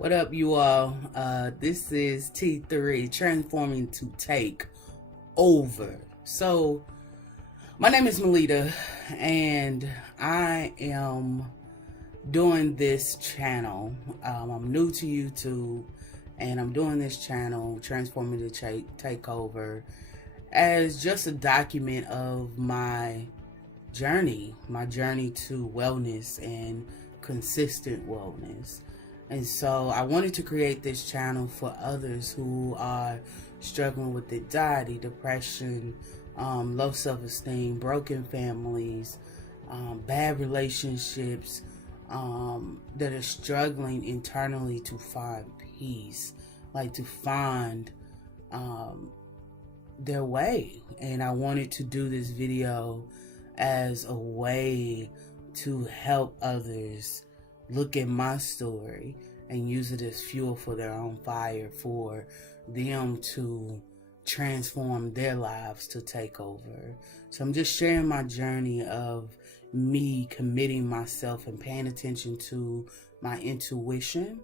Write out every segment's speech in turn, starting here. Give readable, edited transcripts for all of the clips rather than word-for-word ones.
What up, you all? This is T3, transforming to take over. So, my name is Melita, and I am doing this channel. I'm new to YouTube, and I'm doing this channel, transforming to take over, as just a document of my journey to wellness and consistent wellness. And so I wanted to create this channel for others who are struggling with anxiety, depression, low self-esteem, broken families, bad relationships, that are struggling internally to find peace, like to find their way. And I wanted to do this video as a way to help others look at my story and use it as fuel for their own fire, for them to transform their lives to take over. So I'm just sharing my journey of me committing myself and paying attention to my intuition,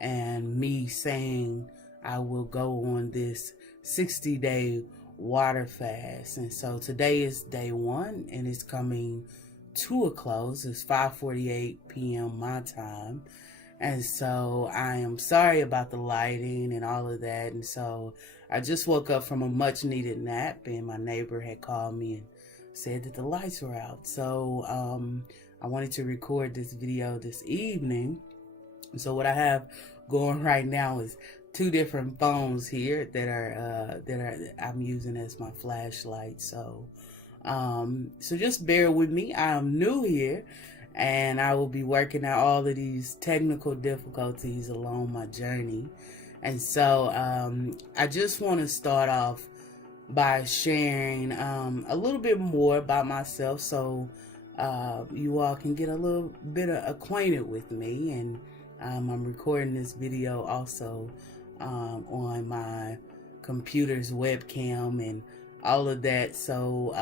and me saying I will go on this 60-day water fast. And so today is day one, and it's coming to a close. It's 5:48 p.m. my time. And so I am sorry about the lighting and all of that. And so I just woke up from a much needed nap, and my neighbor had called me and said that the lights were out. So I wanted to record this video this evening. So what I have going right now is two different phones here that are I'm using as my flashlight. So just bear with me. I'm new here, and I will be working out all of these technical difficulties along my journey. And so I just want to start off by sharing a little bit more about myself, so you all can get a little bit acquainted with me. And I'm recording this video also on my computer's webcam and all of that. So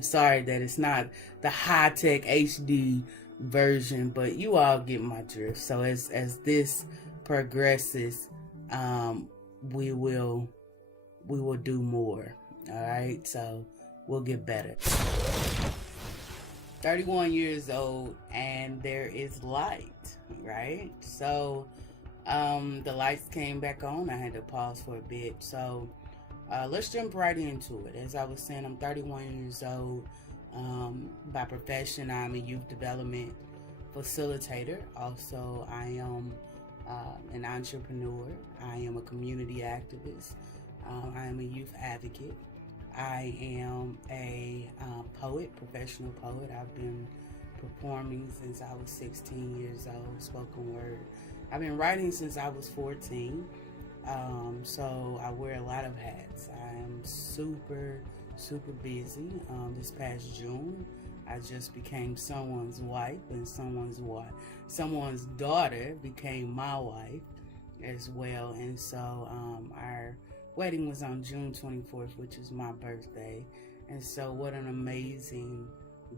sorry that it's not the high-tech HD version, but you all get my drift. So as this progresses, we will do more. All right, so we'll get better. 31 years old, and there is light, right? So the lights came back on. I had to pause for a bit. So let's jump right into it. As I was saying, I'm 31 years old. By profession, I'm a youth development facilitator. Also, I am an entrepreneur. I am a community activist. I am a youth advocate. I am a poet, professional poet. I've been performing since I was 16 years old, spoken word. I've been writing since I was 14. So I wear a lot of hats. I am super busy. This past June, I just became someone's wife, and someone's daughter became my wife as well. And so our wedding was on June 24th, which is my birthday. And so what an amazing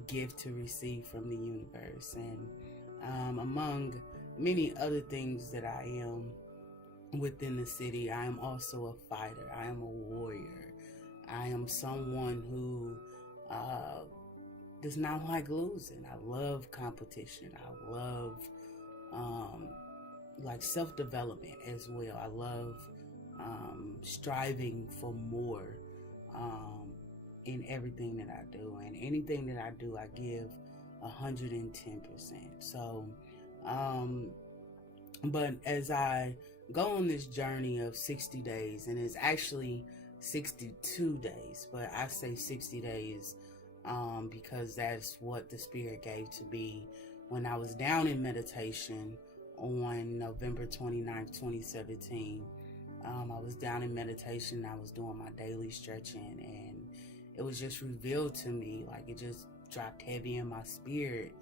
gift to receive from the universe. And among many other things that I am within the city, I am also a fighter. I am a warrior. I am someone who does not like losing. I love competition. I love like self-development as well. I love striving for more in everything that I do. And anything that I do, I give 110%. So but as I go on this journey of 60 days, and it's actually 62 days, but I say 60 days because that's what the Spirit gave to me when I was down in meditation on November 29th, 2017. I was down in meditation. I was doing my daily stretching, and it was just revealed to me, like it just dropped heavy in my spirit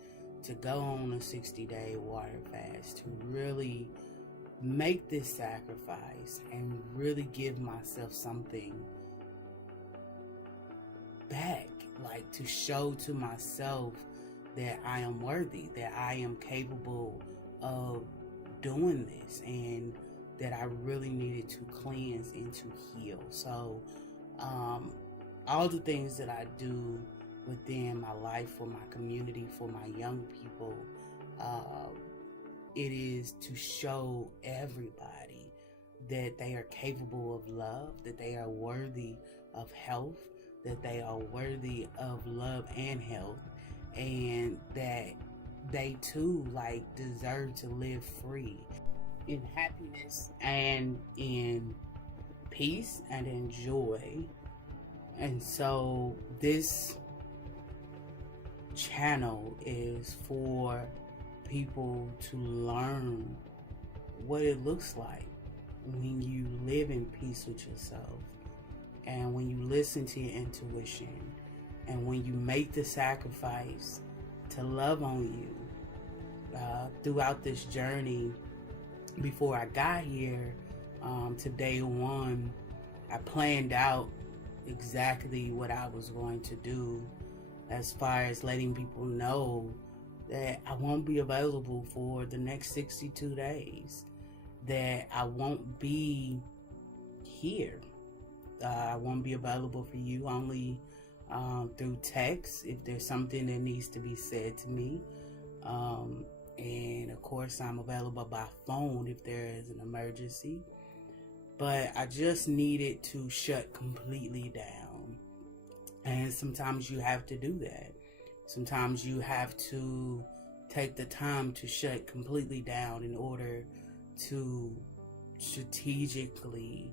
to go on a 60-day water fast, to really make this sacrifice and really give myself something back, like to show to myself that I am worthy, that I am capable of doing this, and that I really needed to cleanse and to heal. So all the things that I do within my life, for my community, for my young people, it is to show everybody that they are capable of love, that they are worthy of health, that they are worthy of love and health, and that they too deserve to live free in happiness and in peace and in joy. And so this channel is for people to learn what it looks like when you live in peace with yourself, and when you listen to your intuition, and when you make the sacrifice to love on you. Throughout this journey, before I got here to day one, I planned out exactly what I was going to do, as far as letting people know that I won't be available for the next 62 days, that I won't be here. I won't be available for you, only through text if there's something that needs to be said to me. And of course, I'm available by phone if there is an emergency. But I just needed to shut completely down. And sometimes you have to do that. Sometimes you have to take the time to shut completely down in order to strategically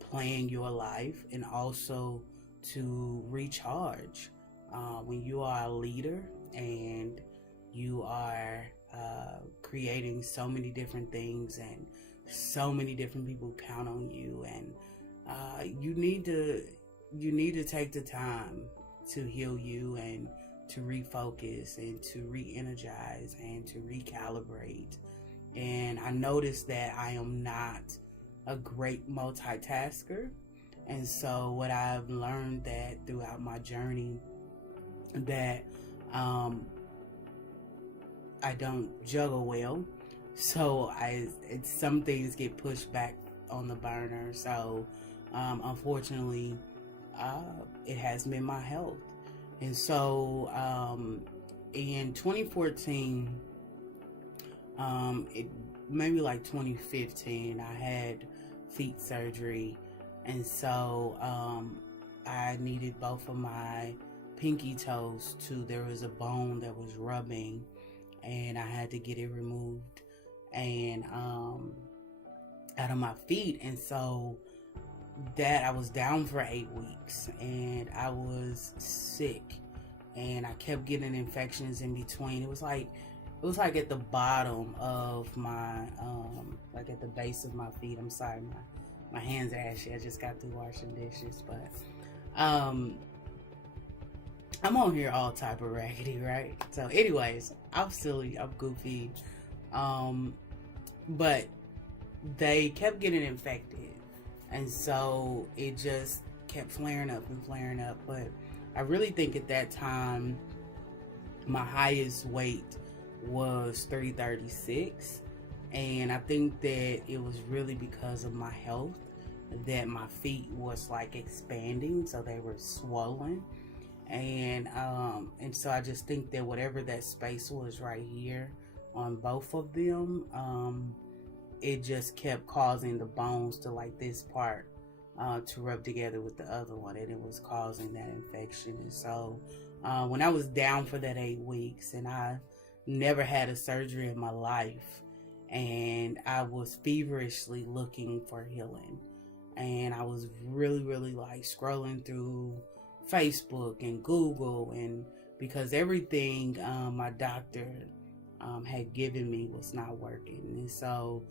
plan your life, and also to recharge. When you are a leader and you are creating so many different things, and so many different people count on you, and you need to take the time to heal you, and to refocus, and to re-energize, and to recalibrate. And I noticed that I am not a great multitasker, and so what I've learned that throughout my journey, that I don't juggle well, so some things get pushed back on the burner. So unfortunately, it has been my health. And so in 2014, maybe like 2015, I had feet surgery, and so I needed both of my pinky toes there was a bone that was rubbing, and I had to get it removed and out of my feet. And so that I was down for 8 weeks, and I was sick, and I kept getting infections in between. It was like at the bottom of my like at the base of my feet. I'm sorry, my hands are ashy. I just got through washing dishes. But I'm on here all type of raggedy, right? So anyways, I'm silly, I'm goofy, but they kept getting infected, and so it just kept flaring up and flaring up. But I really think at that time my highest weight was 336, and I think that it was really because of my health that my feet was like expanding, so they were swollen. And so I just think that whatever that space was right here on both of them, it just kept causing the bones to, like this part, to rub together with the other one, and it was causing that infection. And so when I was down for that 8 weeks, and I never had a surgery in my life, and I was feverishly looking for healing, and I was really like scrolling through Facebook and Google, and because everything my doctor had given me was not working. And so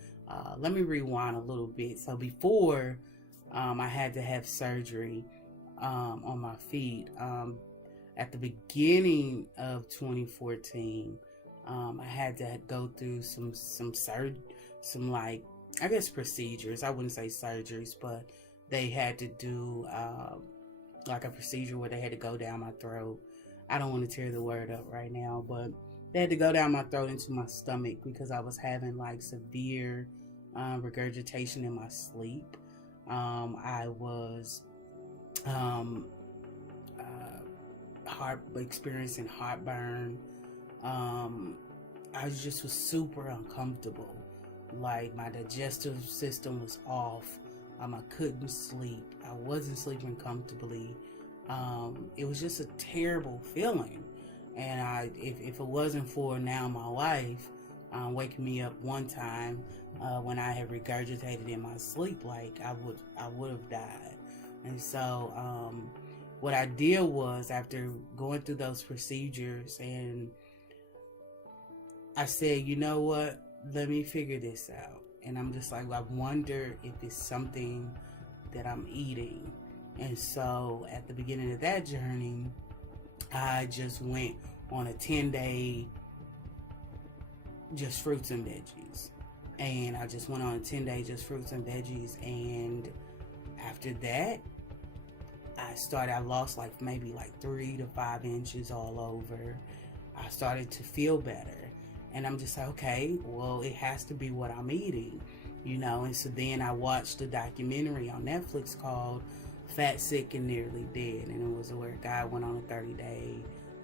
let me rewind a little bit. So before I had to have surgery on my feet, at the beginning of 2014, I had to go through some like, I guess, procedures. I wouldn't say surgeries, but they had to do like a procedure where they had to go down my throat. I don't want to tear the word up right now, but they had to go down my throat into my stomach because I was having like severe regurgitation in my sleep. I was um, experiencing heartburn. I just was super uncomfortable. Like my digestive system was off. I couldn't sleep. I wasn't sleeping comfortably. It was just a terrible feeling. And if it wasn't for now my wife waking me up one time when I had regurgitated in my sleep, like I would have died. And so what I did was, after going through those procedures, and I said, you know what, let me figure this out. And I'm just like, I wonder if it's something that I'm eating. And so at the beginning of that journey, I just went on a 10-day just fruits and veggies. And I just went on a 10-day just fruits and veggies. And after that, I lost like maybe like 3 to 5 inches all over. I started to feel better. And I'm just like, okay, well, it has to be what I'm eating, you know. And so then I watched a documentary on Netflix called Fat, Sick, and Nearly Dead. And it was where a guy went on a 30-day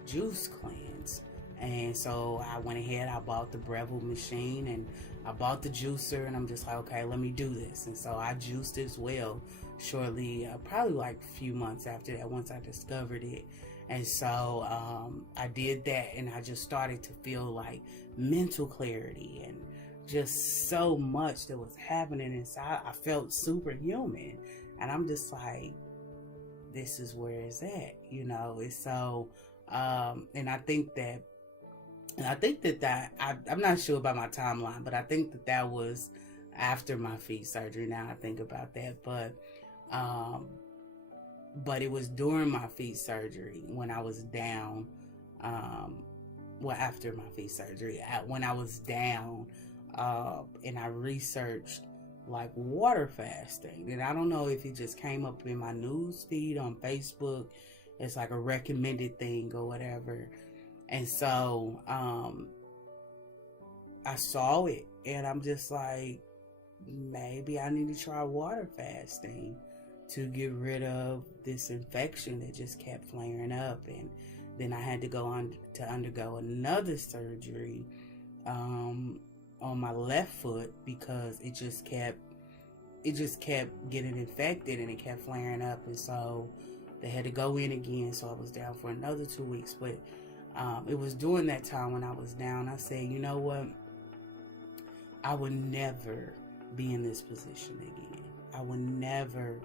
juice cleanse. And so I went ahead, I bought the Breville machine, and I bought the juicer, and I'm just like, okay, let me do this. And so I juiced as well shortly, probably like a few months after that, once I discovered it. And so I did that, and I just started to feel like mental clarity and just so much that was happening inside. I felt superhuman, and I'm just like, this is where it's at, you know. And so and I think that I'm not sure about my timeline, but I think that was after my feet surgery. Now I think about that, but it was during my feet surgery when I was down. After my feet surgery, when I was down, and I researched like water fasting, and I don't know if it just came up in my news feed on Facebook. It's like a recommended thing or whatever. And so I saw it, and I'm just like, maybe I need to try water fasting to get rid of this infection that just kept flaring up. And then I had to go on to undergo another surgery on my left foot because it just kept getting infected, and it kept flaring up. And so they had to go in again. So I was down for another 2 weeks. But it was during that time when I was down, I said, you know what? I would never be in this position again. I would never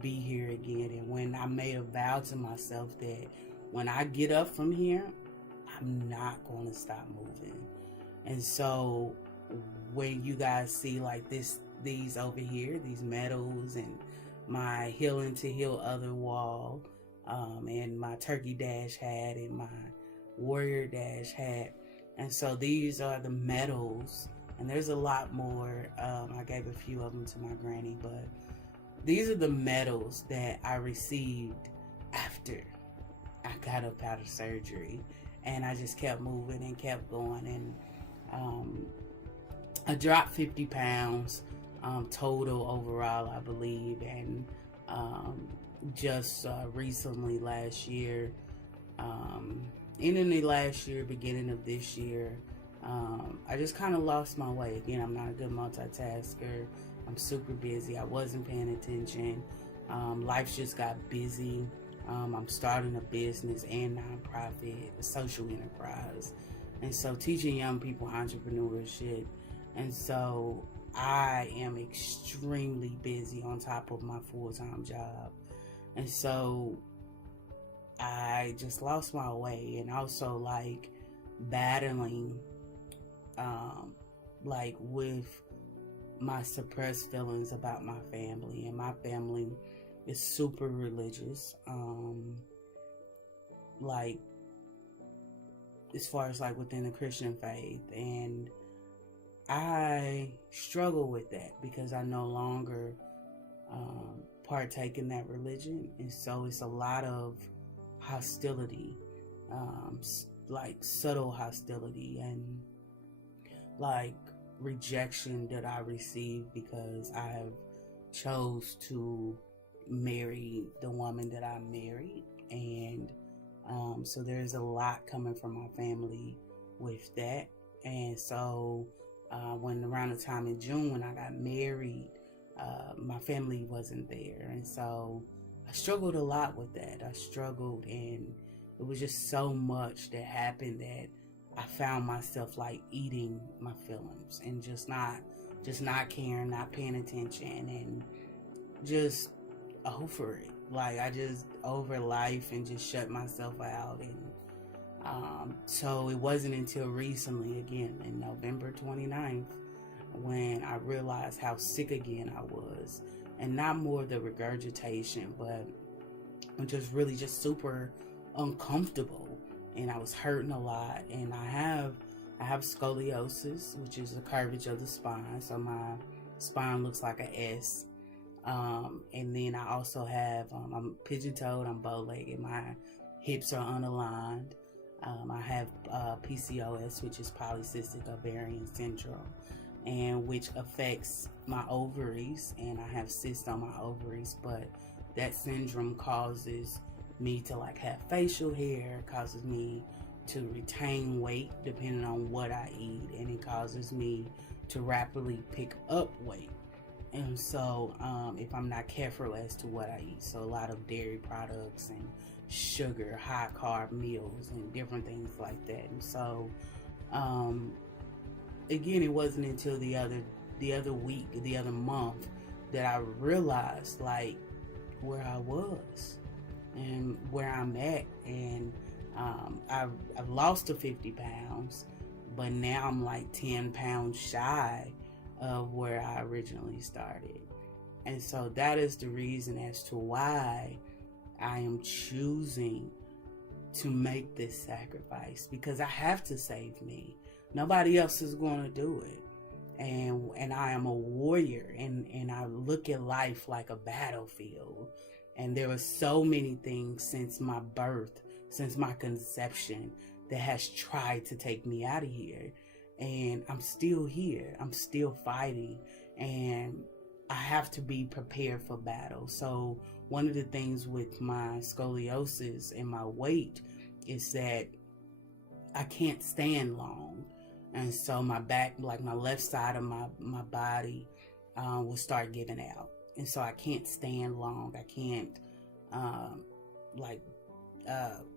be here again. And when I made a vow to myself that when I get up from here, I'm not going to stop moving. And so when you guys see like these over here, these medals, and my Healing to Heal Other wall, and my Turkey Dash hat, and my Warrior Dash hat. And so these are the medals, and there's a lot more. I gave a few of them to my granny, but these are the medals that I received after I got up out of surgery. And I just kept moving and kept going. And I dropped 50 pounds total overall, I believe. And just recently last year, ending the last year, beginning of this year, I just kind of lost my way. Again, I'm not a good multitasker. I'm super busy. I wasn't paying attention. Life just got busy. I'm starting a business and nonprofit, a social enterprise. And so teaching young people entrepreneurship. And so I am extremely busy on top of my full-time job. And so I just lost my way, and also like battling like with my suppressed feelings about my family. And my family is super religious, like as far as like within the Christian faith, and I struggle with that because I no longer partake in that religion. And so it's a lot of hostility, like subtle hostility and like rejection that I received because I have chose to marry the woman that I married. And so there's a lot coming from my family with that. And so when around the time in June when I got married, my family wasn't there. And so I struggled a lot with that. I struggled, and it was just so much that happened that I found myself like eating my feelings and just not caring, not paying attention, and just over it. Like I just over life and just shut myself out. And so it wasn't until recently, again in November 29th, when I realized how sick again I was, and not more of the regurgitation, but I'm just really just super uncomfortable, and I was hurting a lot. And I have scoliosis, which is a curvature of the spine, so my spine looks like an S. And then I also have I'm pigeon-toed, I'm bow-legged, my hips are unaligned. I have PCOS, which is polycystic ovarian syndrome, and which affects my ovaries, and I have cysts on my ovaries. But that syndrome causes me to like have facial hair, causes me to retain weight depending on what I eat, and it causes me to rapidly pick up weight. And so if I'm not careful as to what I eat, so a lot of dairy products and sugar, high carb meals and different things like that. And so again, it wasn't until the other week, the other month, that I realized like where I was and where I'm at. And I've lost the 50 pounds, but now I'm like 10 pounds shy of where I originally started. And so that is the reason as to why I am choosing to make this sacrifice, because I have to save me. Nobody else is going to do it. And I am a warrior, and I look at life like a battlefield. And there are so many things since my birth, since my conception, that has tried to take me out of here. And I'm still here. I'm still fighting. And I have to be prepared for battle. So one of the things with my scoliosis and my weight is that I can't stand long. And so my back, like my left side of my body will start giving out. And so I can't stand long. I can't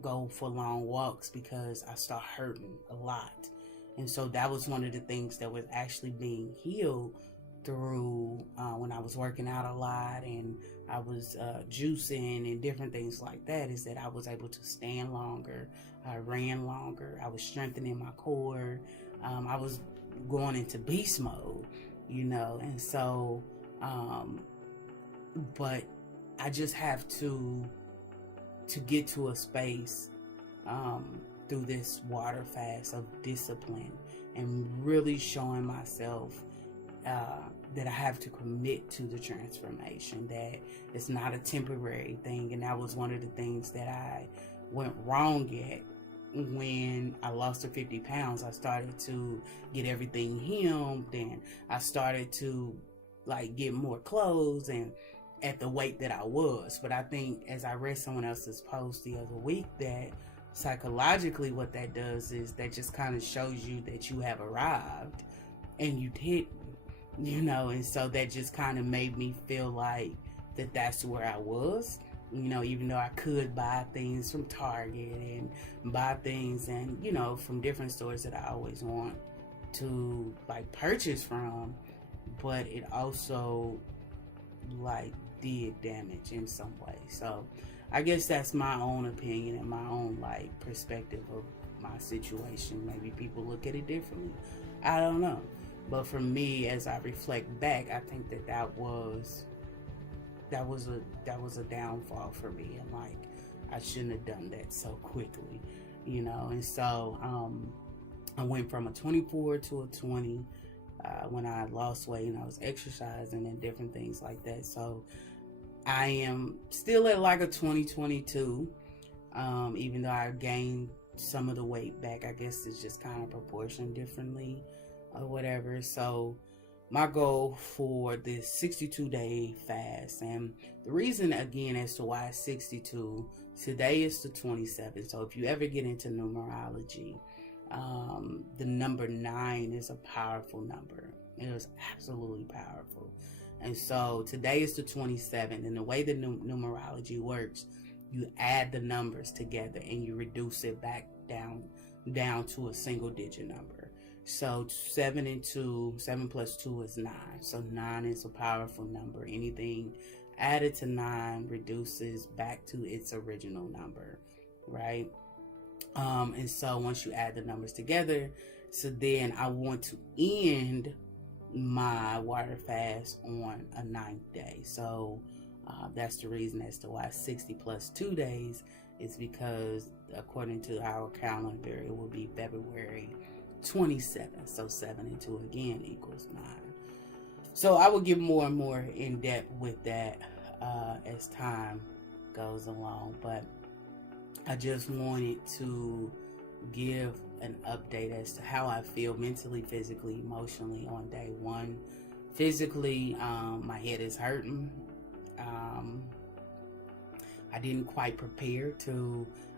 go for long walks because I start hurting a lot. And so that was one of the things that was actually being healed through when I was working out a lot and I was juicing and different things like that, is that I was able to stand longer. I ran longer. I was strengthening my core. I was going into beast mode, and so, but I just have to get to a space through this water fast of discipline and really showing myself that I have to commit to the transformation, that it's not a temporary thing. And that was one of the things that I went wrong at. When I lost the 50 pounds, I started to get everything hemmed, and I started to get more clothes and at the weight that I was. But I think, as I read someone else's post the other week, that psychologically what that does is that just kind of shows you that you have arrived, and you didn't, and so that just kind of made me feel like that's where I was, even though I could buy things from Target and buy things and, from different stores that I always want to purchase from, but it also did damage in some way. So I guess that's my own opinion and my own perspective of my situation. Maybe people look at it differently. I don't know. But for me, as I reflect back, I think that was a downfall for me, and I shouldn't have done that so quickly, And so I went from a 24 to a 20 when I lost weight and I was exercising and different things like that. So I am still at a 2022, even though I gained some of the weight back. I guess it's just kind of proportioned differently or whatever. So my goal for this 62-day fast, and the reason again as to why it's 62, today is the 27th. So if you ever get into numerology, the number 9 is a powerful number. It is absolutely powerful. And so today is the 27th, and the way the numerology works, you add the numbers together and you reduce it back down to a single digit number. So 7 plus 2 is 9. So 9 is a powerful number. Anything added to 9 reduces back to its original number, right? And so once you add the numbers together, so then I want to end my water fast on a 9th day. So that's the reason as to why 60 plus 2 days is because according to our calendar, it will be February 27. So 7 and 2 again equals 9. So I will get more and more in depth with that as time goes along, but I just wanted to give an update as to how I feel mentally, physically, emotionally on day 1. Physically, my head is hurting. I didn't quite prepare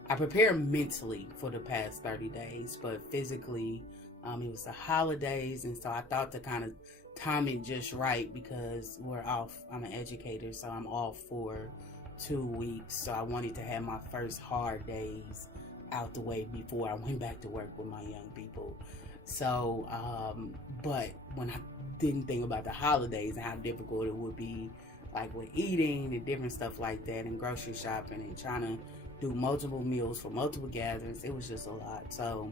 I prepared mentally for the past 30 days, but physically, it was the holidays, and so I thought to kind of time it just right because we're off. I'm an educator, so I'm off for 2 weeks. So I wanted to have my first hard days out the way before I went back to work with my young people. So, but when I didn't think about the holidays and how difficult it would be, like with eating and different stuff like that, and grocery shopping and trying to do multiple meals for multiple gatherings, it was just a lot. So,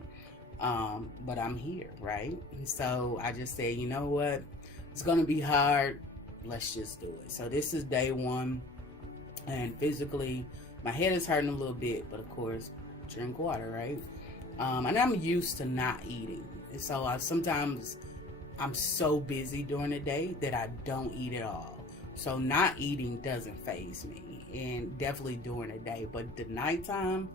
but I'm here, right? So I just said, you know what? It's going to be hard. Let's just do it. So this is day 1. And physically, my head is hurting a little bit, but of course, drink water, right? And I'm used to not eating. And so sometimes I'm so busy during the day that I don't eat at all. So not eating doesn't faze me, and definitely during the day. But the nighttime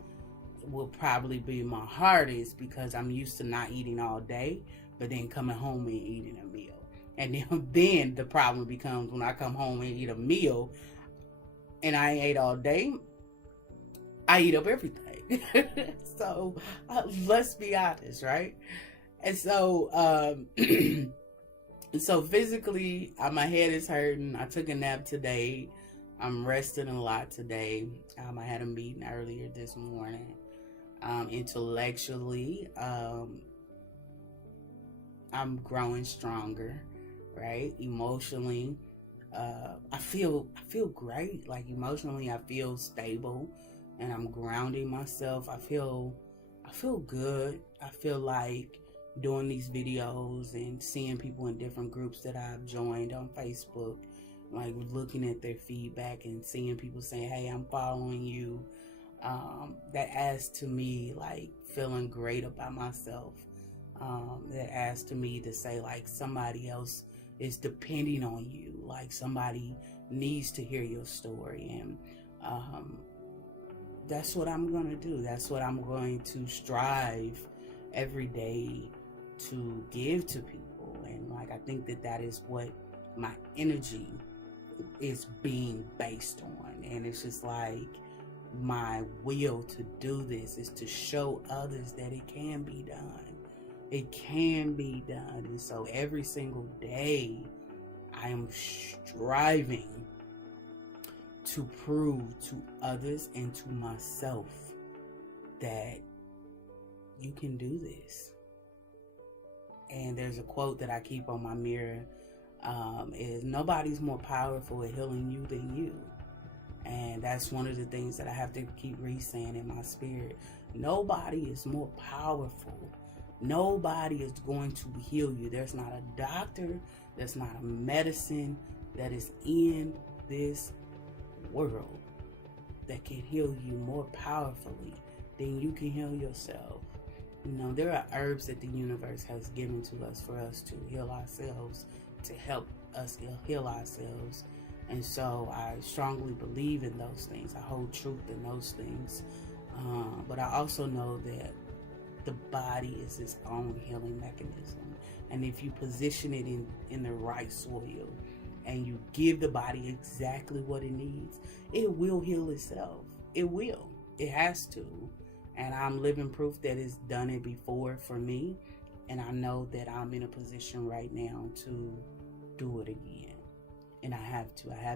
will probably be my hardest because I'm used to not eating all day, but then coming home and eating a meal. And then the problem becomes when I come home and eat a meal and I ain't ate all day, I eat up everything. So let's be honest, right? And so, so physically, my head is hurting. I took a nap today. I'm resting a lot today. I had a meeting earlier this morning. Intellectually, I'm growing stronger, right? Emotionally, I feel great. Like emotionally, I feel stable, and I'm grounding myself. I feel good. I feel like doing these videos and seeing people in different groups that I've joined on Facebook, like looking at their feedback and seeing people saying, hey, I'm following you. That adds to me like feeling great about myself. That adds to me to say like somebody else is depending on you, like somebody needs to hear your story. And that's what I'm going to do. That's what I'm going to strive every day to give to people. And like I think that is what my energy is being based on. And it's just like my will to do this is to show others that it can be done. It can be done. And so every single day I am striving to prove to others and to myself that you can do this. And there's a quote that I keep on my mirror, is nobody's more powerful at healing you than you. And that's one of the things that I have to keep re-saying in my spirit. Nobody is more powerful. Nobody is going to heal you. There's not a doctor, there's not a medicine that is in this world that can heal you more powerfully than you can heal yourself. You know, there are herbs that the universe has given to us for us to heal ourselves, to help us heal ourselves. And so I strongly believe in those things. I hold truth in those things. But I also know that the body is its own healing mechanism. And if you position it in the right soil and you give the body exactly what it needs, it will heal itself. It will. It has to. And I'm living proof that it's done it before for me. And I know that I'm in a position right now to do it again. And I have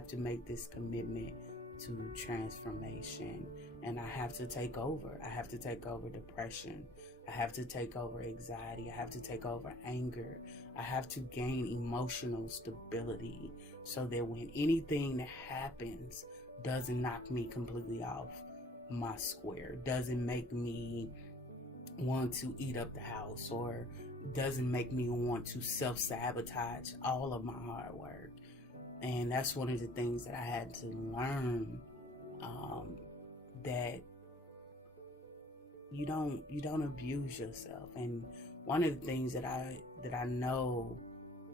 to make this commitment to transformation. And I have to take over. I have to take over depression. I have to take over anxiety. I have to take over anger. I have to gain emotional stability so that when anything that happens doesn't knock me completely off my square, doesn't make me want to eat up the house, or doesn't make me want to self-sabotage all of my hard work. And that's one of the things that I had to learn, that you don't abuse yourself. And one of the things that I know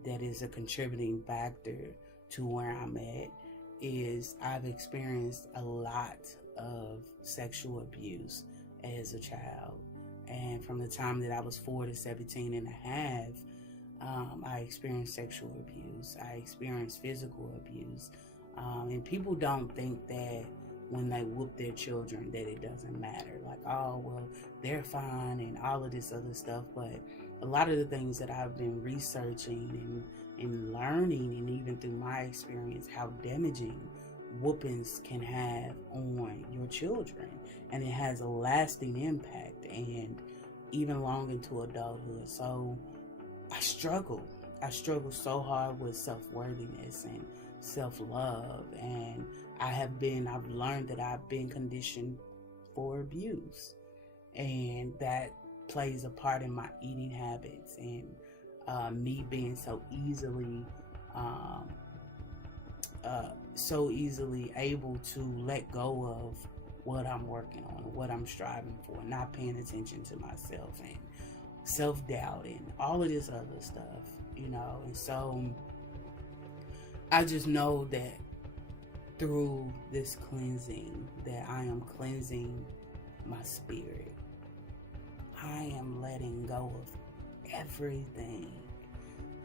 that is a contributing factor to where I'm at is I've experienced a lot of sexual abuse as a child. And from the time that I was 4 to 17 and a half, I experienced sexual abuse. I experienced physical abuse. And people don't think that when they whoop their children that it doesn't matter. Like, oh, well, they're fine and all of this other stuff. But a lot of the things that I've been researching and learning, and even through my experience, how damaging whoopings can have on your children. And it has a lasting impact, and even long into adulthood. So I struggle so hard with self-worthiness and self-love, and I've learned that I've been conditioned for abuse, and that plays a part in my eating habits, and me being so easily able to let go of what I'm working on, what I'm striving for, not paying attention to myself, and self-doubt and all of this other stuff, and so I just know that through this cleansing, that I am cleansing my spirit. I am letting go of everything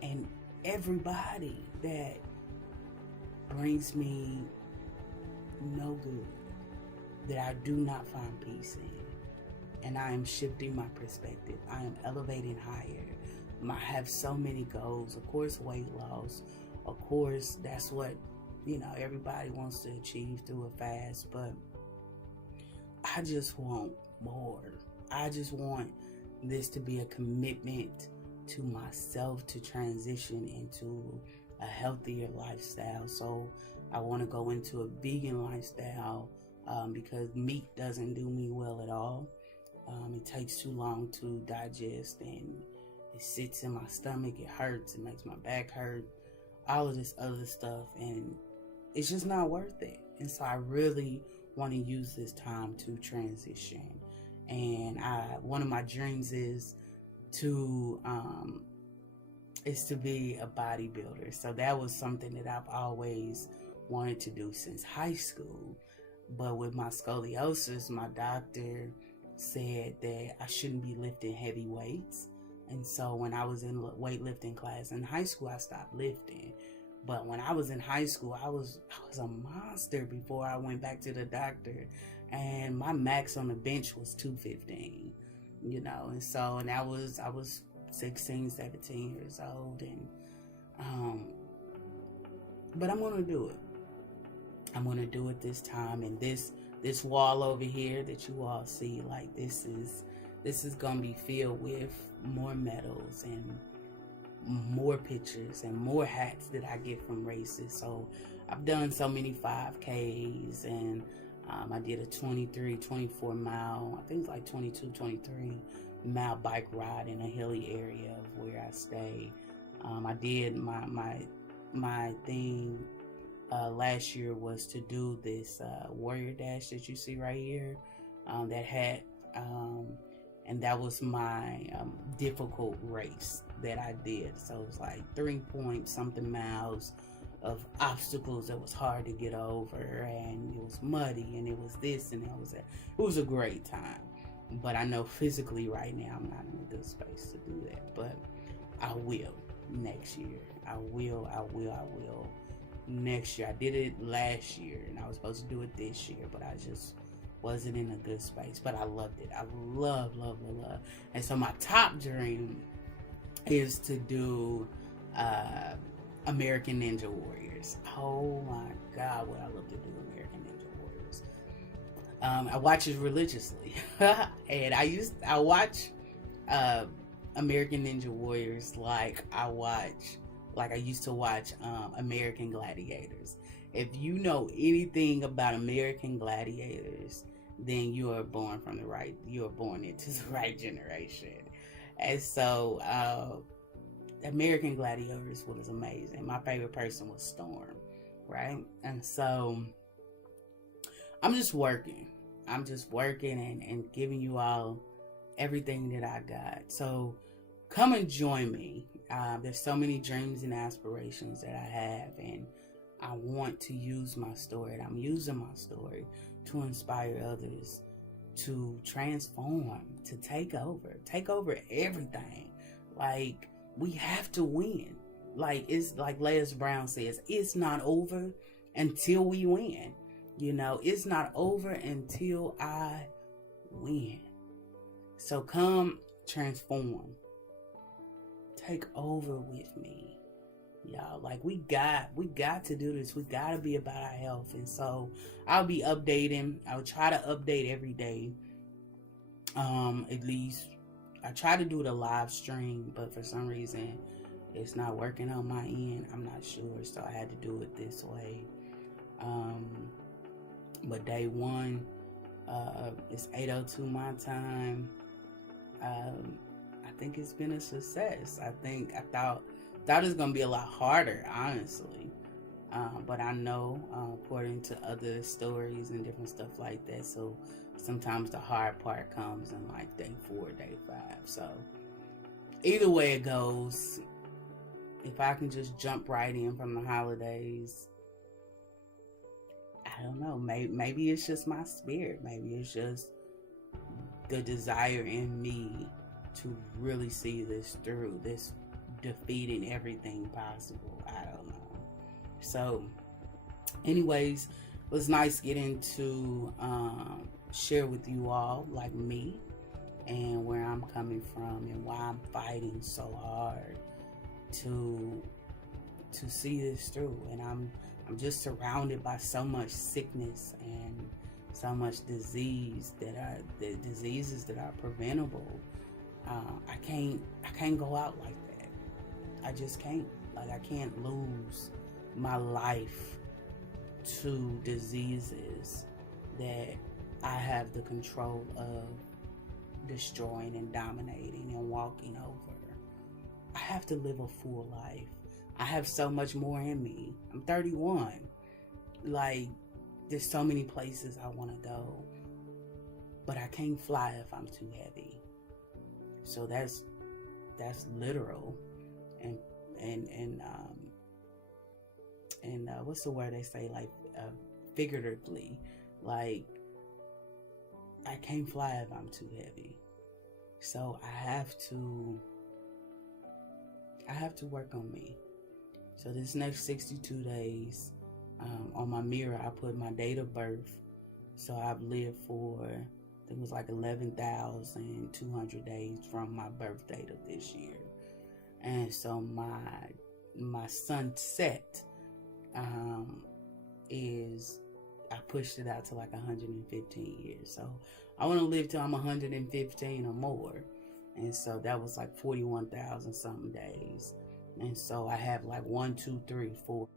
and everybody that brings me no good, that I do not find peace in. And I am shifting my perspective. I am elevating higher. I have so many goals. Of course, weight loss. Of course, that's what, everybody wants to achieve through a fast. But I just want more. I just want this to be a commitment to myself to transition into a healthier lifestyle. So I want to go into a vegan lifestyle because meat doesn't do me well at all. It takes too long to digest, and it sits in my stomach. It hurts. It makes my back hurt. All of this other stuff, and it's just not worth it. And so I really want to use this time to transition. And one of my dreams is to be a bodybuilder. So that was something that I've always wanted to do since high school. But with my scoliosis, my doctor said that I shouldn't be lifting heavy weights. And so when I was in weightlifting class in high school, I stopped lifting. But when I was in high school, I was a monster before I went back to the doctor. And my max on the bench was 215, and so, and I was 16, 17 years old. And, but I'm going to do it. I'm going to do it this time. And this wall over here that you all see, like, this is going to be filled with more medals and more pictures and more hats that I get from races. So I've done so many 5Ks, and I did a 24 mile, I think it's like 23 mile bike ride in a hilly area of where I stay. I did my thing last year was to do this Warrior Dash that you see right here, that hat, and that was my difficult race that I did. So it was like 3-point-something miles of obstacles that was hard to get over, and it was muddy, and it was this, and it was that. It was a great time. But I know physically right now I'm not in a good space to do that. But I will next year. I will next year. I did it last year and I was supposed to do it this year, but I just wasn't in a good space. But I loved it. I love. And so my top dream is to do American Ninja Warriors. Oh my God, what I love to do American Ninja Warriors. I watch it religiously, and I watch American Ninja Warriors like I used to watch American Gladiators. If you know anything about American Gladiators, then you are born into the right generation. And so American Gladiators was amazing. My favorite person was Storm, right? And so I'm just working and giving you all everything that I got. So come and join me. There's so many dreams and aspirations that I have, and I want to use my story, and I'm using my story to inspire others to transform, to take over everything. Like, we have to win. Like, it's like Les Brown says, it's not over until we win. You know, it's not over until I win. So come transform. Take over with me. Y'all, like, we got to do this. We got to be about our health. And so I'll be updating. I'll try to update every day. At least I try to do the live stream, but for some reason it's not working on my end. I'm not sure, so I had to do it this way. But day one, it's 8:02 my time. I think it's been a success. I thought it was gonna be a lot harder, honestly. But I know, according to other stories and different stuff like that, so sometimes the hard part comes in like day 4, day 5. So either way it goes, if I can just jump right in from the holidays, I don't know, maybe it's just my spirit. Maybe it's just the desire in me to really see this through, this defeating everything possible. I don't know. So anyways, it was nice getting to share with you all, like, me and where I'm coming from and why I'm fighting so hard to see this through. And I'm just surrounded by so much sickness and so much diseases that are preventable. I can't go out like that. I just can't. Like, I can't lose my life to diseases that I have the control of destroying and dominating and walking over. I have to live a full life. I have so much more in me. I'm 31. Like, there's so many places I want to go, but I can't fly if I'm too heavy. So that's literal, and what's the word they say, like, figuratively. Like, I can't fly if I'm too heavy. So I have to work on me. So this next 62 days, on my mirror, I put my date of birth. So I've lived for, I think it was like 11,200 days from my birth date of this year. And so my sunset is, I pushed it out to like 115 years. So I want to live till I'm 115 or more. And so that was like 41,000 something days. And so I have like 1, 2, 3, 4.